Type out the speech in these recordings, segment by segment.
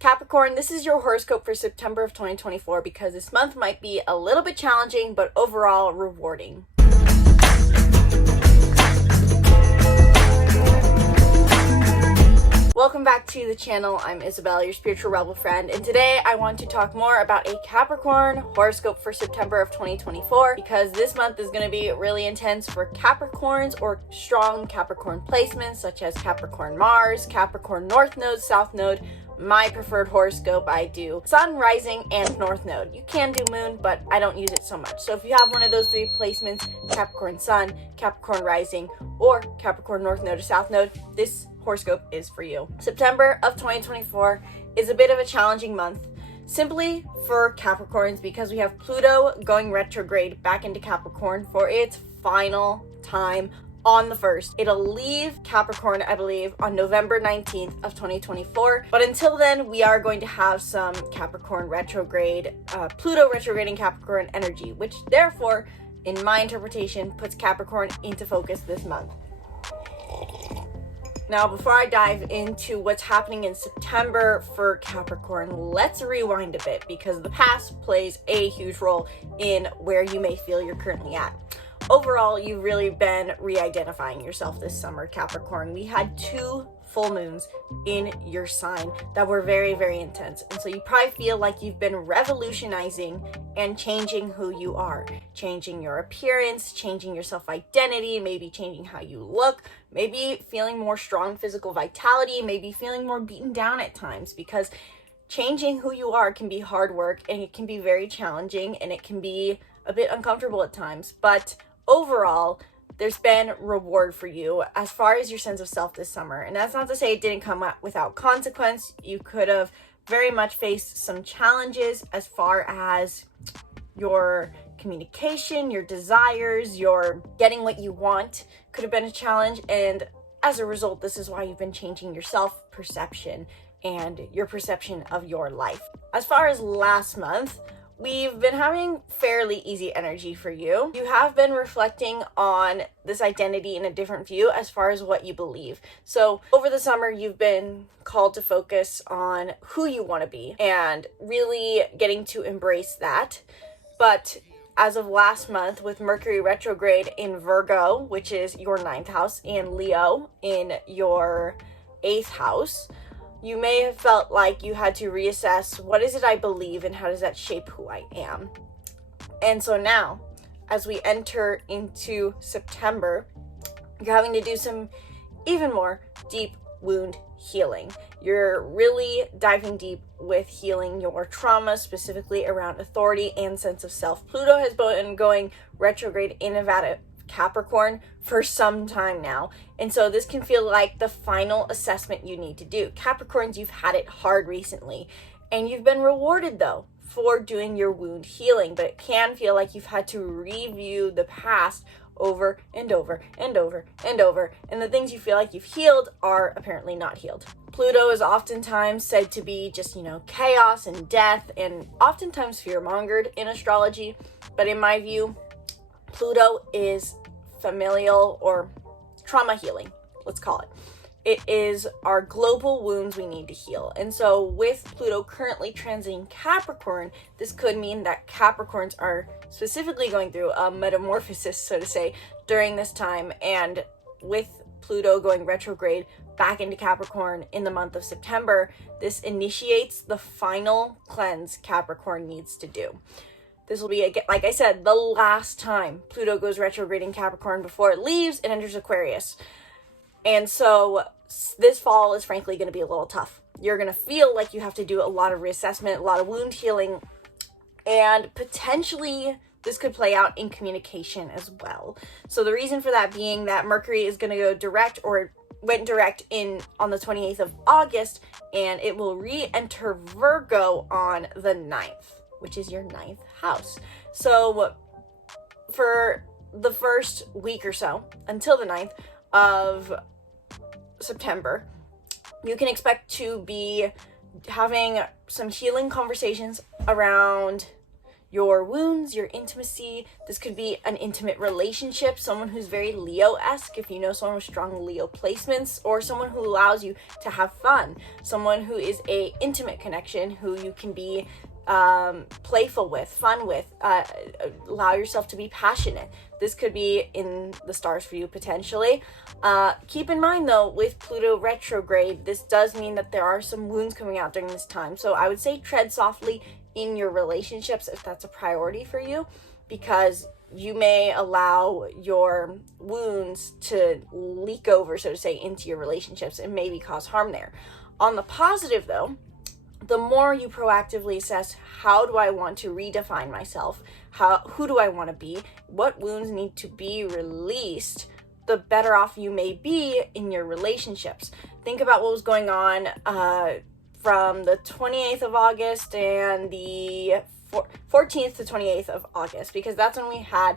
Capricorn, this is your horoscope for September of 2024 because this month might be a little bit challenging, but overall rewarding. Welcome back to the channel. I'm Isabelle, your spiritual rebel friend, and today I want to talk more about a Capricorn horoscope for September of 2024 because this month is going to be really intense for Capricorns or strong Capricorn placements such as Capricorn Mars, Capricorn North Node, South Node. My preferred horoscope, I do Sun, Rising, and North Node. You can do Moon, but I don't use it so much. So if you have one of those three placements, Capricorn Sun, Capricorn Rising, or Capricorn North Node or South Node, this horoscope is for you. September of 2024 is a bit of a challenging month, simply for Capricorns because we have Pluto going retrograde back into Capricorn for its final time on the 1st. It'll leave Capricorn, I believe, on November 19th of 2024. But until then, we are going to have some Capricorn retrograde, Pluto retrograding Capricorn energy, which therefore, in my interpretation, puts Capricorn into focus this month. Now, before I dive into what's happening in September for Capricorn, let's rewind a bit because the past plays a huge role in where you may feel you're currently at. Overall, you've really been re-identifying yourself this summer, Capricorn. We had 2 full moons in your sign that were very, very intense. And so you probably feel like you've been revolutionizing and changing who you are, changing your appearance, changing your self-identity, maybe changing how you look, maybe feeling more strong physical vitality, maybe feeling more beaten down at times, because changing who you are can be hard work and it can be very challenging and it can be a bit uncomfortable at times. But overall, there's been reward for you as far as your sense of self this summer. And that's not to say it didn't come up without consequence. You could have very much faced some challenges as far as your communication, your desires, your getting what you want could have been a challenge. And as a result, this is why you've been changing your self-perception and your perception of your life. As far as last month, we've been having fairly easy energy for you. You have been reflecting on this identity in a different view as far as what you believe. So over the summer, you've been called to focus on who you want to be and really getting to embrace that. But as of last month, with Mercury retrograde in Virgo, which is your 9th house, and Leo in your 8th house, you may have felt like you had to reassess what is it I believe and how does that shape who I am. And so now, as we enter into September, you're having to do some even more deep wound healing. You're really diving deep with healing your trauma, specifically around authority and sense of self. Pluto has been going retrograde in Nevada, Capricorn for some time now, and so this can feel like the final assessment you need to do. Capricorns, you've had it hard recently and you've been rewarded though for doing your wound healing, but it can feel like you've had to review the past over and over and over and over, and the things you feel like you've healed are apparently not healed. Pluto is oftentimes said to be just, chaos and death, and oftentimes fear-mongered in astrology, but in my view, Pluto is familial or trauma healing, let's call it. It is our global wounds we need to heal. And so with Pluto currently transiting Capricorn, this could mean that Capricorns are specifically going through a metamorphosis, so to say, during this time. And with Pluto going retrograde back into Capricorn in the month of September, this initiates the final cleanse Capricorn needs to do. This will be, like I said, the last time Pluto goes retrograde in Capricorn before it leaves and enters Aquarius. And so this fall is frankly going to be a little tough. You're going to feel like you have to do a lot of reassessment, a lot of wound healing, and potentially this could play out in communication as well. So the reason for that being that Mercury is going to go direct, or went direct on the 28th of August, and it will re-enter Virgo on the 9th. Which is your 9th house. So for the first week or so, until the 9th of September, you can expect to be having some healing conversations around your wounds, your intimacy. This could be an intimate relationship, someone who's very Leo-esque, if you know someone with strong Leo placements, or someone who allows you to have fun, someone who is a intimate connection, who you can be playful with, fun with, allow yourself to be passionate. This could be in the stars for you potentially. Keep in mind though, with Pluto retrograde, this does mean that there are some wounds coming out during this time. So I would say tread softly in your relationships if that's a priority for you, because you may allow your wounds to leak over, so to say, into your relationships and maybe cause harm there. On the positive though, the more you proactively assess, how do I want to redefine myself? Who do I want to be? What wounds need to be released? The better off you may be in your relationships. Think about what was going on from the 28th of August and the 14th to 28th of August, because that's when we had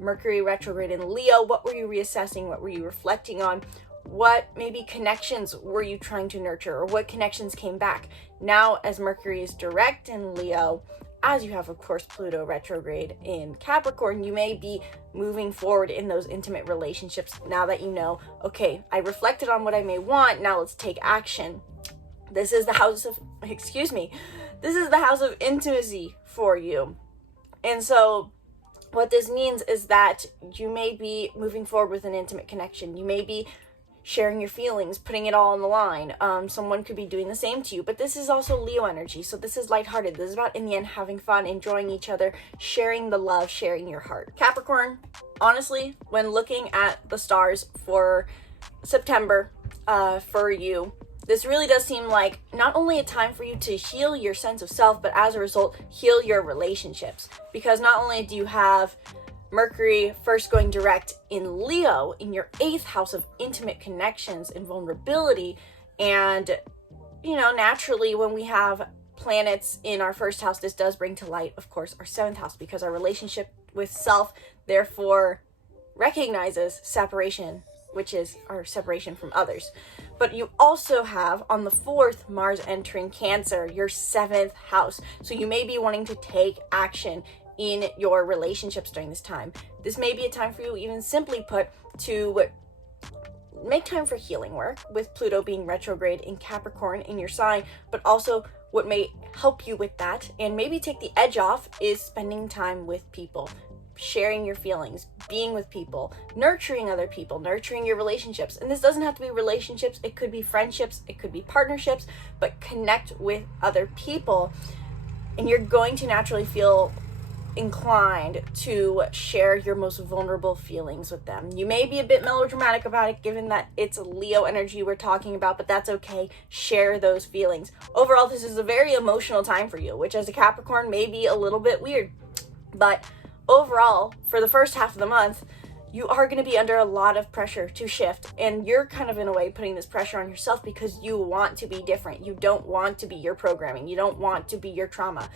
Mercury retrograde in Leo. What were you reassessing? What were you reflecting on? What maybe connections were you trying to nurture, or what connections came back? Now, as Mercury is direct in Leo, as you have, of course, Pluto retrograde in Capricorn, you may be moving forward in those intimate relationships now that you know, okay, I reflected on what I may want, now let's take action. This is the house of, this is the house of intimacy for you. And so what this means is that you may be moving forward with an intimate connection. You may be sharing your feelings, putting it all on the line. Someone could be doing the same to you, but this is also Leo energy. So this is lighthearted. This is about, in the end, having fun, enjoying each other, sharing the love, sharing your heart. Capricorn, honestly, when looking at the stars for September for you, this really does seem like not only a time for you to heal your sense of self, but as a result, heal your relationships. Because not only do you have Mercury first going direct in Leo, in your 8th house of intimate connections and vulnerability. And, you know, naturally when we have planets in our 1st house, this does bring to light, of course, our 7th house, because our relationship with self therefore recognizes separation, which is our separation from others. But you also have on the 4th, Mars entering Cancer, your 7th house. So you may be wanting to take action in your relationships during this time. This may be a time for you, even simply put, to make time for healing work, with Pluto being retrograde in Capricorn in your sign, but also what may help you with that and maybe take the edge off is spending time with people, sharing your feelings, being with people, nurturing other people, nurturing your relationships. And this doesn't have to be relationships, it could be friendships, it could be partnerships, but connect with other people and you're going to naturally feel inclined to share your most vulnerable feelings with them. You may be a bit melodramatic about it given that it's Leo energy we're talking about, but that's okay. Share those feelings. Overall, this is a very emotional time for you, which as a Capricorn may be a little bit weird. But overall, for the first half of the month, you are going to be under a lot of pressure to shift, and you're kind of in a way putting this pressure on yourself because you want to be different. You don't want to be your programming. You don't want to be your trauma.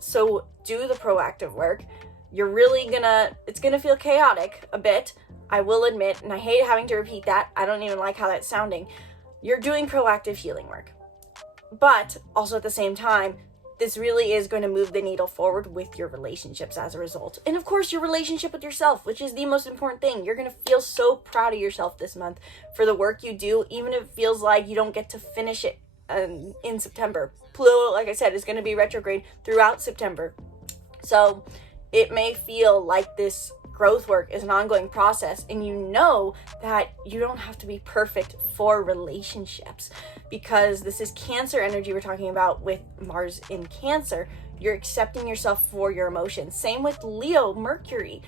So do the proactive work. You're really it's gonna feel chaotic a bit, I will admit, and I hate having to repeat that. I don't even like how that's sounding. You're doing proactive healing work. But also at the same time, this really is going to move the needle forward with your relationships as a result. And of course, your relationship with yourself, which is the most important thing. You're going to feel so proud of yourself this month for the work you do, even if it feels like you don't get to finish it in September. Pluto, like I said, is going to be retrograde throughout September. So it may feel like this growth work is an ongoing process, and you know that you don't have to be perfect for relationships because this is Cancer energy we're talking about with Mars in Cancer. You're accepting yourself for your emotions. Same with Leo, Mercury.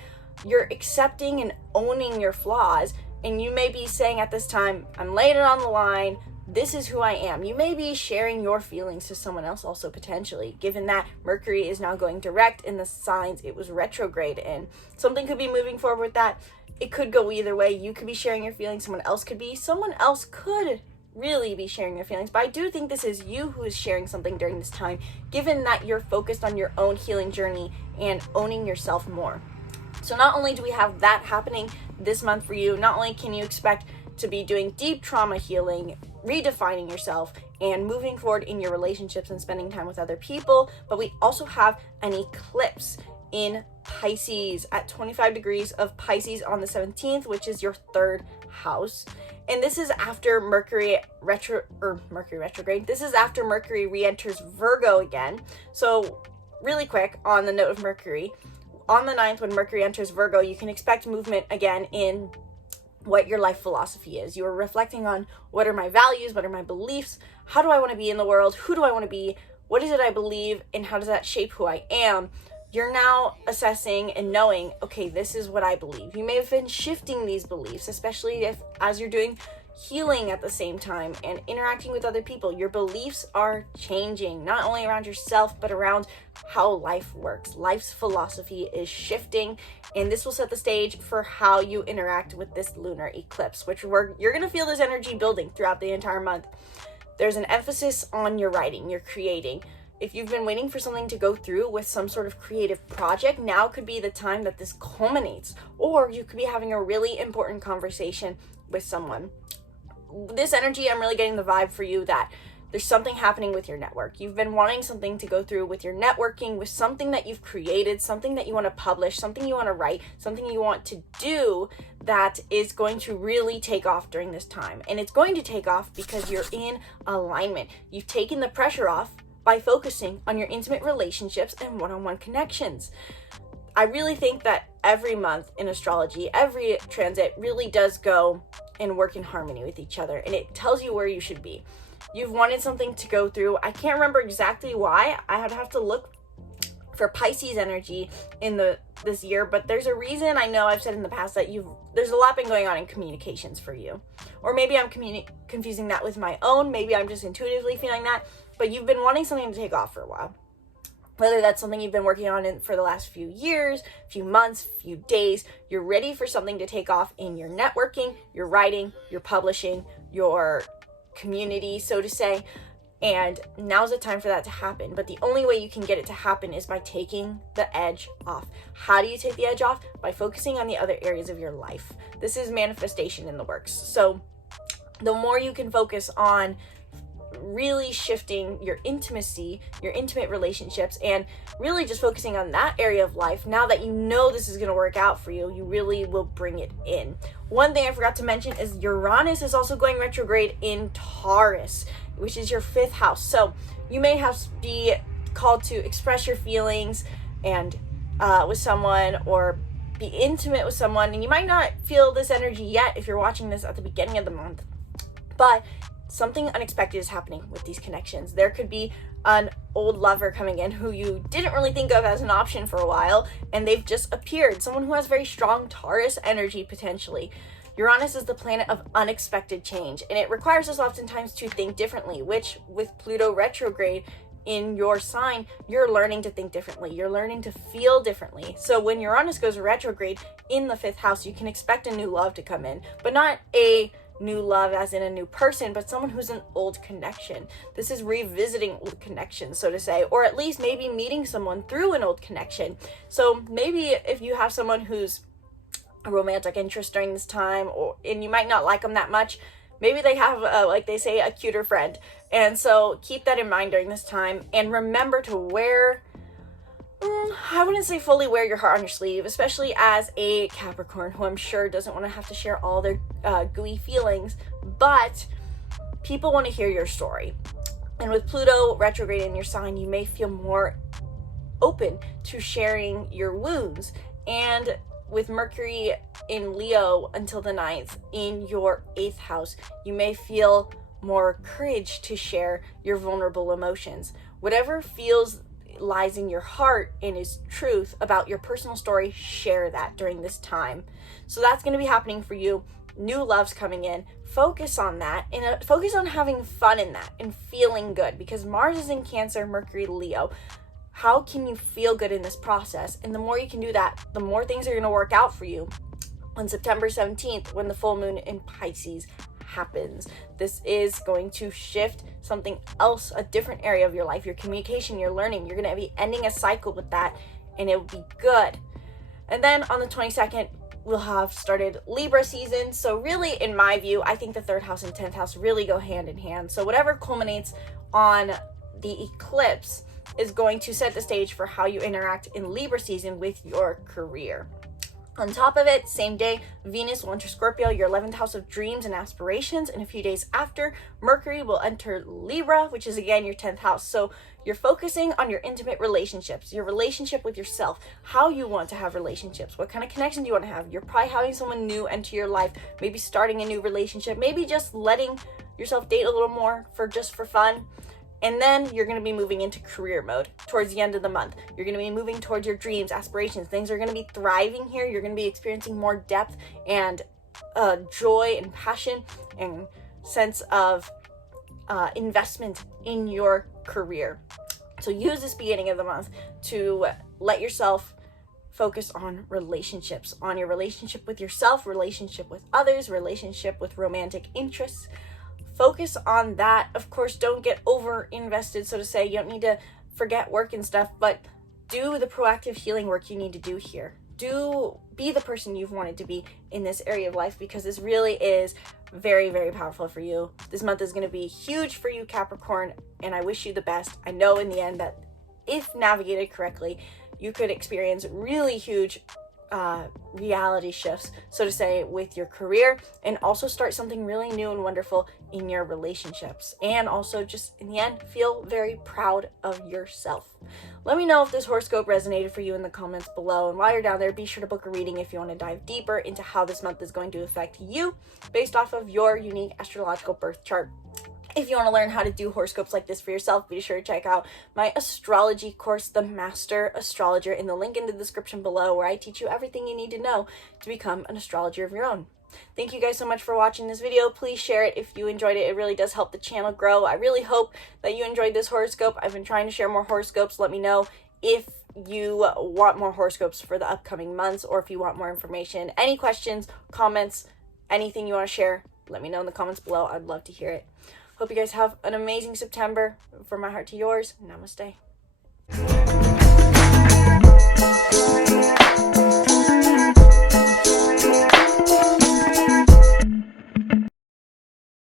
You're accepting and owning your flaws, and you may be saying at this time, I'm laying it on the line. This is who I am. You may be sharing your feelings to someone else also potentially, given that Mercury is now going direct in the signs it was retrograde in. Something could be moving forward with that. It could go either way. You could be sharing your feelings. Someone else could really be sharing their feelings. But I do think this is you who is sharing something during this time, given that you're focused on your own healing journey and owning yourself more. So not only do we have that happening this month for you, not only can you expect to be doing deep trauma healing, redefining yourself, and moving forward in your relationships and spending time with other people. But we also have an eclipse in Pisces at 25 degrees of Pisces on the 17th, which is your third house. And this is after Mercury retrograde. This is after Mercury re-enters Virgo again. So really quick on the note of Mercury, on the 9th, when Mercury enters Virgo, you can expect movement again in what your life philosophy is. You are reflecting on, what are my values? What are my beliefs? How do I want to be in the world? Who do I want to be? What is it I believe? And how does that shape who I am? You're now assessing and knowing, okay, this is what I believe. You may have been shifting these beliefs, especially if as you're doing healing at the same time and interacting with other people, your beliefs are changing, not only around yourself, but around how life works. Life's philosophy is shifting, and this will set the stage for how you interact with this lunar eclipse, which you're going to feel this energy building throughout the entire month. There's an emphasis on your writing, your creating. If you've been waiting for something to go through with some sort of creative project, now could be the time that this culminates, or you could be having a really important conversation with someone. This energy, I'm really getting the vibe for you that there's something happening with your network. You've been wanting something to go through with your networking, with something that you've created, something that you want to publish, something you want to write, something you want to do that is going to really take off during this time. And it's going to take off because you're in alignment. You've taken the pressure off by focusing on your intimate relationships and one-on-one connections. I really think that every month in astrology, every transit really does go and work in harmony with each other, and it tells you where you should be. You've wanted something to go through. I can't remember exactly why. I would have to look for Pisces energy in this year, but there's a reason. I know I've said in the past that there's a lot been going on in communications for you. Or maybe I'm confusing that with my own. Maybe I'm just intuitively feeling that. But you've been wanting something to take off for a while. Whether that's something you've been working on for the last few years, few months, few days, you're ready for something to take off in your networking, your writing, your publishing, your community, so to say. And now's the time for that to happen. But the only way you can get it to happen is by taking the edge off. How do you take the edge off? By focusing on the other areas of your life. This is manifestation in the works. So the more you can focus on really shifting your intimacy, your intimate relationships, and really just focusing on that area of life, now that you know this is going to work out for you, you really will bring it in. One thing I forgot to mention is Uranus is also going retrograde in Taurus, which is your 5th house. So you may be called to express your feelings and with someone, or be intimate with someone, and you might not feel this energy yet if you're watching this at the beginning of the month, but something unexpected is happening with these connections. There could be an old lover coming in who you didn't really think of as an option for a while, and they've just appeared. Someone who has very strong Taurus energy potentially. Uranus is the planet of unexpected change, and it requires us oftentimes to think differently, which with Pluto retrograde in your sign, you're learning to think differently. You're learning to feel differently. So when Uranus goes retrograde in the 5th house, you can expect a new love to come in, but not a new love as in a new person, but someone who's an old connection. This is revisiting old connections, so to say, or at least maybe meeting someone through an old connection. So maybe if you have someone who's a romantic interest during this time, and you might not like them that much, maybe they have, like they say, a cuter friend. And so keep that in mind during this time, and remember to wear, I wouldn't say fully wear your heart on your sleeve, especially as a Capricorn who I'm sure doesn't want to have to share all their gooey feelings, but people want to hear your story. And with Pluto retrograde in your sign, you may feel more open to sharing your wounds. And with Mercury in Leo until the 9th in your 8th house, you may feel more courage to share your vulnerable emotions. Whatever lies in your heart and is truth about your personal story, share that during this time. So that's going to be happening for you. New love's coming in. Focus on that, and focus on having fun in that and feeling good, because Mars is in Cancer, Mercury Leo. How can you feel good in this process? And the more you can do that, the more things are going to work out for you on September 17th when the full moon in Pisces happens. This is going to shift something else, a different area of your life, your communication, your learning. You're going to be ending a cycle with that, and it will be good. And then on the 22nd, we'll have started Libra season. So really, in my view, I think the 3rd house and 10th house really go hand in hand. So whatever culminates on the eclipse is going to set the stage for how you interact in Libra season with your career. On top of it, same day, Venus will enter Scorpio, your 11th house of dreams and aspirations, and a few days after, Mercury will enter Libra, which is again your 10th house. So you're focusing on your intimate relationships, your relationship with yourself, how you want to have relationships, what kind of connection do you want to have. You're probably having someone new enter your life, maybe starting a new relationship, maybe just letting yourself date a little more for fun. And then you're going to be moving into career mode towards the end of the month. You're going to be moving towards your dreams, aspirations. Things are going to be thriving here. You're going to be experiencing more depth and joy and passion and sense of investment in your career. So use this beginning of the month to let yourself focus on relationships, on your relationship with yourself, relationship with others, relationship with romantic interests. Focus on that. Of course, don't get over invested, so to say. You don't need to forget work and stuff, but do the proactive healing work you need to do here. Be the person you've wanted to be in this area of life, because this really is very, very powerful for you. This month is going to be huge for you, Capricorn, and I wish you the best. I know in the end that if navigated correctly, you could experience really huge reality shifts, so to say, with your career, and also start something really new and wonderful in your relationships, and also just in the end feel very proud of yourself. Let me know if this horoscope resonated for you in the comments below, and while you're down there, be sure to book a reading if you want to dive deeper into how this month is going to affect you based off of your unique astrological birth chart. If you want to learn how to do horoscopes like this for yourself, be sure to check out my astrology course, The Master Astrologer, in the link in the description below, where I teach you everything you need to know to become an astrologer of your own. Thank you guys so much for watching this video. Please share it if you enjoyed it. It really does help the channel grow. I really hope that you enjoyed this horoscope. I've been trying to share more horoscopes. Let me know if you want more horoscopes for the upcoming months, or if you want more information. Any questions, comments, anything you want to share, let me know in the comments below. I'd love to hear it. Hope you guys have an amazing September. From my heart to yours, namaste.